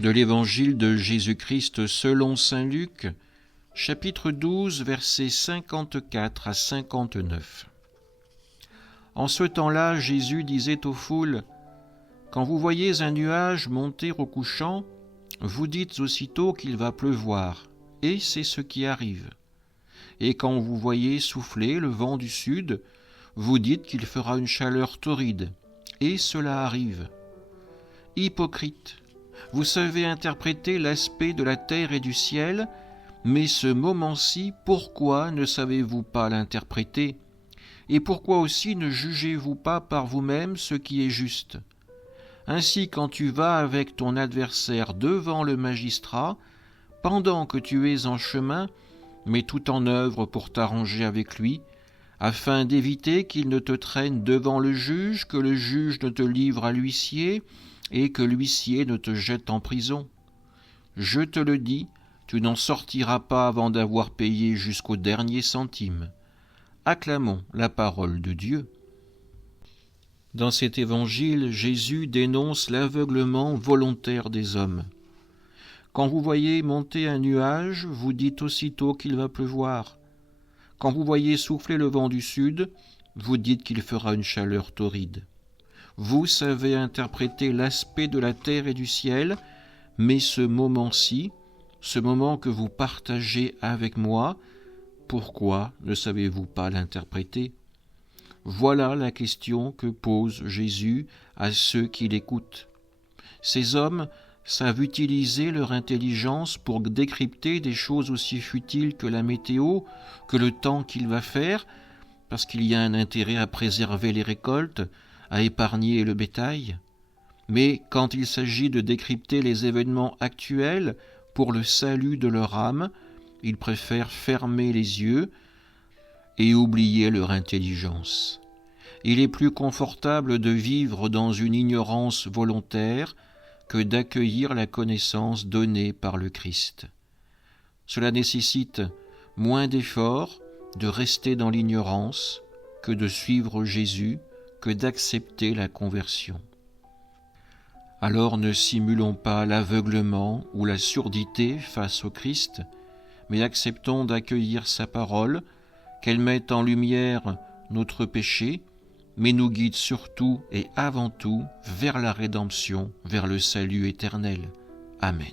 De l'Évangile de Jésus-Christ selon saint Luc, chapitre 12, versets 54 à 59. En ce temps-là, Jésus disait aux foules : « Quand vous voyez un nuage monter au couchant, vous dites aussitôt qu'il va pleuvoir, et c'est ce qui arrive. Et quand vous voyez souffler le vent du sud, vous dites qu'il fera une chaleur torride, et cela arrive. Hypocrite, vous savez interpréter l'aspect de la terre et du ciel, mais ce moment-ci, pourquoi ne savez-vous pas l'interpréter ? Et pourquoi aussi ne jugez-vous pas par vous-même ce qui est juste ? Ainsi, quand tu vas avec ton adversaire devant le magistrat, pendant que tu es en chemin, mets tout en œuvre pour t'arranger avec lui, afin d'éviter qu'il ne te traîne devant le juge, que le juge ne te livre à l'huissier, et que l'huissier ne te jette en prison. Je te le dis, tu n'en sortiras pas avant d'avoir payé jusqu'au dernier centime. Acclamons la parole de Dieu. Dans cet évangile, Jésus dénonce l'aveuglement volontaire des hommes. Quand vous voyez monter un nuage, vous dites aussitôt qu'il va pleuvoir. Quand vous voyez souffler le vent du sud, vous dites qu'il fera une chaleur torride. Vous savez interpréter l'aspect de la terre et du ciel, mais ce moment-ci, ce moment que vous partagez avec moi, pourquoi ne savez-vous pas l'interpréter ? Voilà la question que pose Jésus à ceux qui l'écoutent. Ces hommes savent utiliser leur intelligence pour décrypter des choses aussi futiles que la météo, que le temps qu'il va faire, parce qu'il y a un intérêt à préserver les récoltes, à épargner le bétail. Mais quand il s'agit de décrypter les événements actuels pour le salut de leur âme, ils préfèrent fermer les yeux et oublier leur intelligence. Il est plus confortable de vivre dans une ignorance volontaire que d'accueillir la connaissance donnée par le Christ. Cela nécessite moins d'efforts de rester dans l'ignorance que de suivre Jésus, que d'accepter la conversion. Alors ne simulons pas l'aveuglement ou la surdité face au Christ, mais acceptons d'accueillir sa parole, qu'elle mette en lumière notre péché, mais nous guide surtout et avant tout vers la rédemption, vers le salut éternel. Amen.